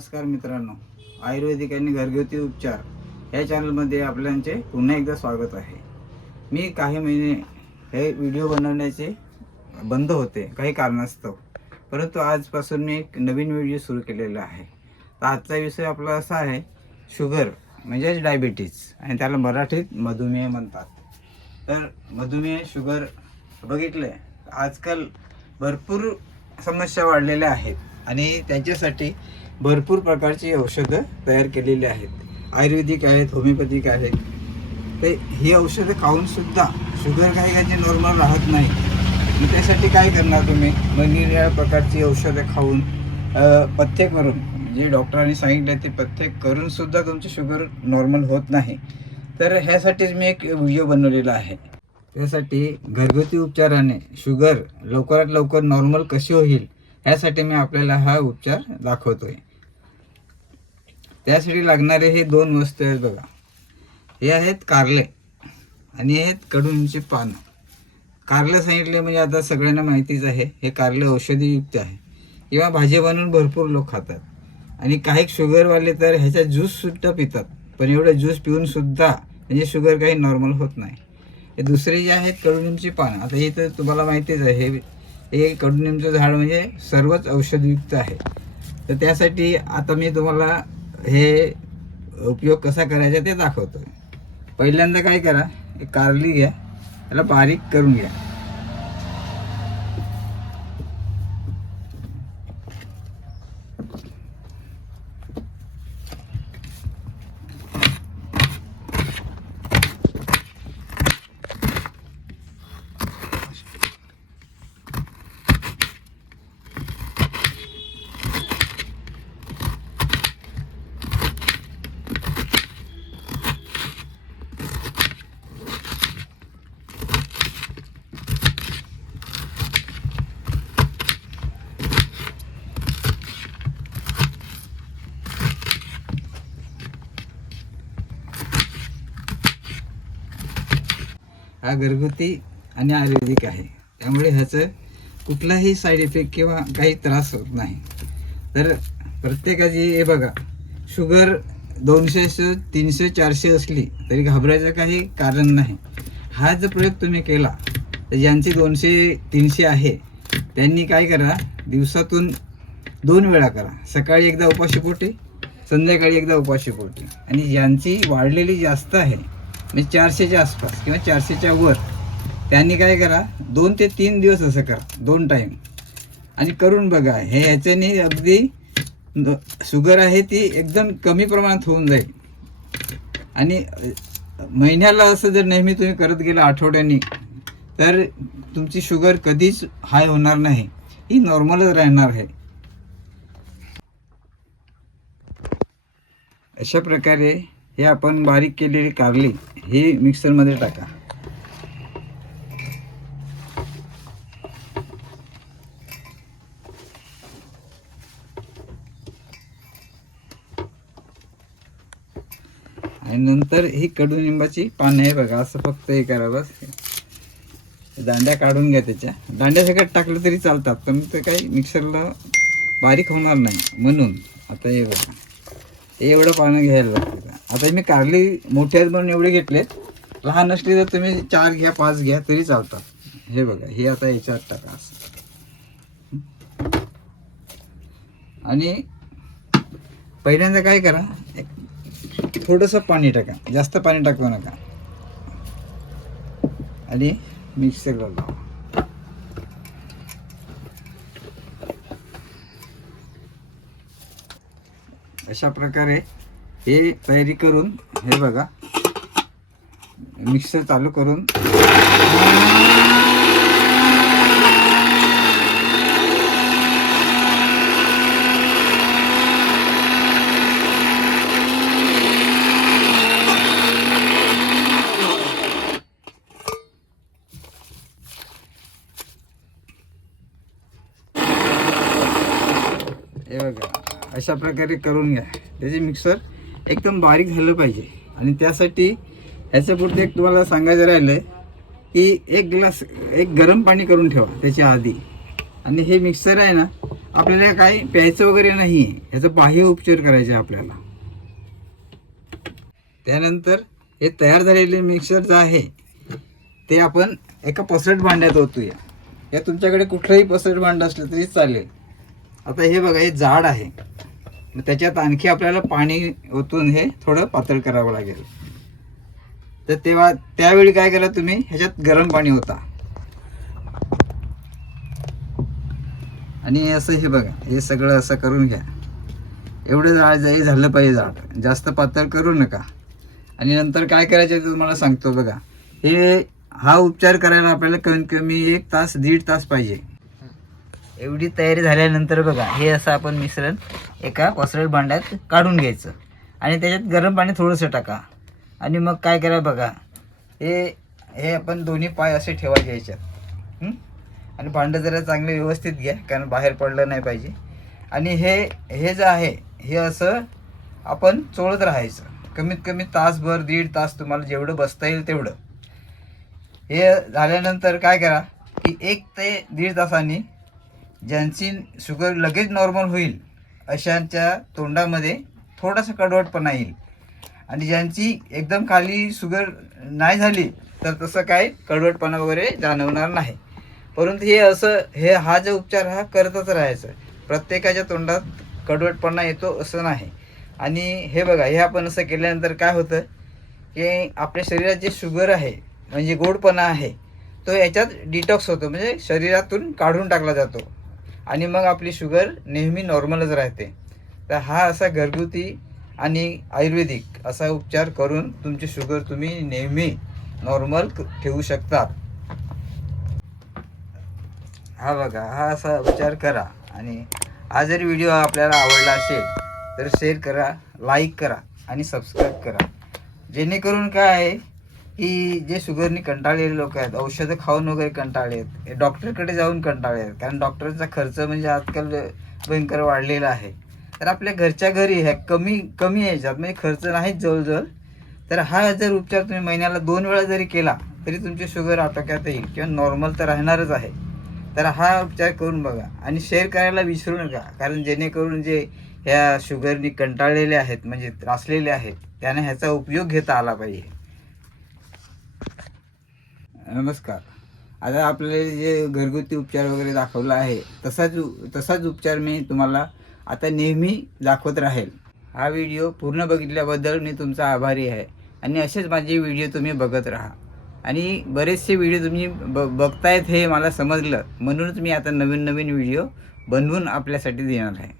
नमस्कार मित्रांनो, आयुर्वेदिक आणि घरगुती उपचार या चॅनलमध्ये आपल्याचे पुन्हा एकदा स्वागत आहे. मी काही महिने हे व्हिडिओ बनवण्याचे बंद होते काही कारणास्तव, परंतु आजपासून मी एक नवीन व्हिडिओ सुरू केलेला आहे. तर आजचा विषय आपला असा आहे, शुगर म्हणजेच डायबिटीज, आणि त्याला मराठीत मधुमेह म्हणतात. तर मधुमेह शुगर बघितले आजकाल भरपूर समस्या वाढलेल्या आहेत आणि त्याच्यासाठी भरपूर प्रकारची औषधं तयार केलेली आहेत. आयुर्वेदिक आहेत, होमिओपॅथिक आहेत. ते ही औषधं खाऊन सुद्धा शुगर काही नॉर्मल राहत नाही. मग त्यासाठी काय करणार तुम्ही? वेगवेगळ्या प्रकारची औषधं खाऊन पथ्य करून, जे डॉक्टरांनी सांगितलं ते पथ्य करून सुद्धा तुमची शुगर नॉर्मल होत नाही. तर ह्यासाठीच मी एक व्हिडिओ बनवलेला आहे. त्यासाठी घरगुती उपचाराने शुगर लवकरात लवकर नॉर्मल कशी होईल यासाठी मी आपल्याला हा उपचार दाखवतोय. त्यासाठी लागणारे हे दोन वस्तू आहेत बघा. हे आहेत कारले आणि हे आहेत कडुनिंबाची पानं. कारले सांगितले म्हणजे आता सगळ्यांना माहितीच आहे, हे कारले औषधीयुक्त आहे किंवा भाजी बनवून भरपूर लोक खातात. आणि काही शुगरवाले तर ह्याचा ज्यूस सुद्धा पितात, पण एवढं ज्यूस पिऊन सुद्धा म्हणजे शुगर काही नॉर्मल होत नाही. हे दुसरे जे आहेत कडुनिंबाची पानं. आता हे तर तुम्हाला माहितीच आहे, हे कडुनिंबाचं झाड म्हणजे सर्वच औषधयुक्त आहे. तर त्यासाठी आता मी तुम्हाला हे उपयोग कसा करायचा ते दाखवतोय. पहिल्यांदा काय करा, एक कारली घ्या, त्याला बारीक करून घ्या. हा घरगुती आणि आयुर्वेदिक आहे, त्यामुळे ह्याचं कुठलाही साईड इफेक्ट किंवा काही त्रास होत नाही. तर प्रत्येकाची हे बघा, शुगर 200, 300, 400 असली तरी घाबरायचं काही कारण नाही. हा जर प्रयोग तुम्ही केला तर ज्यांची 200, 300 आहे त्यांनी काय करा, दिवसातून 2 वेळा करा. सकाळी एकदा उपाशीपोटी, संध्याकाळी एकदा उपाशीपोटी. आणि ज्यांची वाढलेली जास्त आहे म्हणजे 400च्या आसपास किंवा 400च्या वर, त्यांनी काय करा, 2 ते 3 दिवस असं करा, 2 टाईम, आणि करून बघा. हे ह्याच्याने अगदी शुगर आहे ती एकदम कमी प्रमाणात होऊन जाईल. आणि महिन्याला असं जर नेहमी तुम्ही करत गेला आठवड्यानी, तर तुमची शुगर कधीच हाय होणार नाही, ही नॉर्मलच राहणार आहे. अशा प्रकारे हे आपण बारीक केलेली कारली हे मिक्सरमध्ये टाका. आणि नंतर ही कडुनिंबाची पानं आहे बघा, असं फक्त हे करा बस. दांड्या काढून घ्या, त्याच्या दांड्या सगळ्यात टाकलं तरी चालतात, पण ते काही मिक्सरला बारीक होणार नाही. म्हणून आता हे बघा, एवढं पानं घ्यायला लागतं. आता मी कारली मोठ्यात म्हणून एवढे घेतलेत, लहान असली तर तुम्ही 4 घ्या, 5 घ्या तरी चालतात. हे बघा, हे आता याच्यात टाका असं. आणि पहिल्यांदा काय करा, थोडंसं पाणी टाका, जास्त पाणी टाकू नका, आणि मिक्सरला लावा. अशा प्रकारे हे तयारी करून, हे बघा, मिक्सर चालू करून हे बघा, अशा प्रकारे करून घ्या. त्याचे मिक्सर एकदम बारीक झालं पाहिजे. आणि त्यासाठी ह्याच्यापुरते एक तुम्हाला सांगायचं राहिलं की एक गरम पाणी करून ठेवा त्याच्या आधी. आणि हे मिक्सर आहे ना, आपल्याला काही प्यायचं वगैरे नाही आहे, ह्याचा बाह्य उपचार करायचे आपल्याला. त्यानंतर हे तयार झालेले मिक्सर जे आहे ते आपण एका पसरट भांड्यात ओतूया. या तुमच्याकडे कुठलंही पसरट भांडं असलं तरी चालेल. आता हे बघा, हे जाड आहे, मग त्याच्यात आणखी आपल्याला पाणी ओतून हे थोडं पातळ करावं लागेल. तर तेव्हा त्यावेळी काय करा, तुम्ही ह्याच्यात गरम पाणी होता आणि असं हे बघा, हे सगळं असं करून घ्या. एवढं जाड झालं पाहिजे, जाड, जास्त पातळ करू नका. आणि नंतर काय करायचं ते तुम्हाला सांगतो बघा. हा उपचार करायला आपल्याला कमीत कमी 1 तास 1.5 तास पाहिजे. एवढी तयारी झाल्यानंतर बघा, हे असं आपण मिश्रण एका पसरट भांड्यात काढून घ्यायचं आणि त्याच्यात गरम पाणी थोडंसं टाका. आणि मग काय करा बघा, हे आपण दोन्ही पाय असे ठेवायचे ह्याच्यात. आणि भांडं जरा चांगलं व्यवस्थित घ्या, कारण बाहेर पडलं नाही पाहिजे. आणि हे जे आहे हे असं आपण चोळत राहायचं कमीत कमी तासभर 1.5 तास, तुम्हाला जेवढं बसता येईल तेवढं. हे झाल्यानंतर काय करा की 1 ते 1.5 तासांनी ज्यांची शुगर लगेच नॉर्मल होईल अशांच्या तोंडामध्ये थोडासा कडवटपणा येईल. आणि ज्यांची एकदम खाली शुगर नाही झाली तर तसं काय कडवटपणा वगैरे जाणवणार नाही. परंतु हा जो उपचार हा करतच राहायचं. प्रत्येकाच्या तोंडात कडवटपणा येतो असं नाही. आणि हे बघा, हे आपण असं केल्यानंतर काय होतं की आपल्या शरीरात जे शुगर आहे म्हणजे गोडपणा आहे तो याच्यात डिटॉक्स होतो, म्हणजे शरीरातून काढून टाकला जातो आणि मग आपली शुगर नेहमी नॉर्मलच राहते. तर हा असा घरगुती आणि आयुर्वेदिक असा उपचार करून तुमची शुगर तुम्ही नेहमी नॉर्मल ठेवू शकता. हा बघा, हा असा उपचार करा. आणि हा जर व्हिडिओ आपल्याला आवडला असेल तर शेअर करा, लाईक करा आणि सबस्क्राईब करा. जेणेकरून काय आहे की जे शुगरनी कंटाळलेले लोक आहेत, औषधं खाऊन वगैरे कंटाळले आहेत, डॉक्टरकडे जाऊन कंटाळले आहेत, कारण डॉक्टरचा खर्च म्हणजे आजकाल भयंकर वाढलेला आहे. तर आपल्या घरच्या घरी ह्या कमी याच्यात म्हणजे खर्च नाहीच जवळजवळ. तर हा जर उपचार तुम्ही महिन्याला 2 वेळा जरी केला तरी तुमची शुगर आटोक्यात येईल किंवा नॉर्मल तर राहणारच आहे. तर हा उपचार करून बघा आणि शेअर करायला विसरू नका, कारण जेणेकरून जे ह्या शुगरनी कंटाळलेले आहेत म्हणजे त्रासलेले आहेत त्यांना ह्याचा उपयोग घेता आला पाहिजे. नमस्कार. आता आपल्याला जे घरगुती उपचार वगैरे दाखवला आहे तसाच उपचार मी तुम्हाला आता नेहमी दाखवत राहील. हा व्हिडिओ पूर्ण बघितल्याबद्दल मी तुमचा आभारी आहे. आणि असेच माझे व्हिडिओ तुम्ही बघत राहा. आणि बरेचसे व्हिडिओ तुम्ही बघतायत हे मला समजलं, म्हणूनच मी आता नवीन व्हिडिओ बनवून आपल्यासाठी देणार आहे.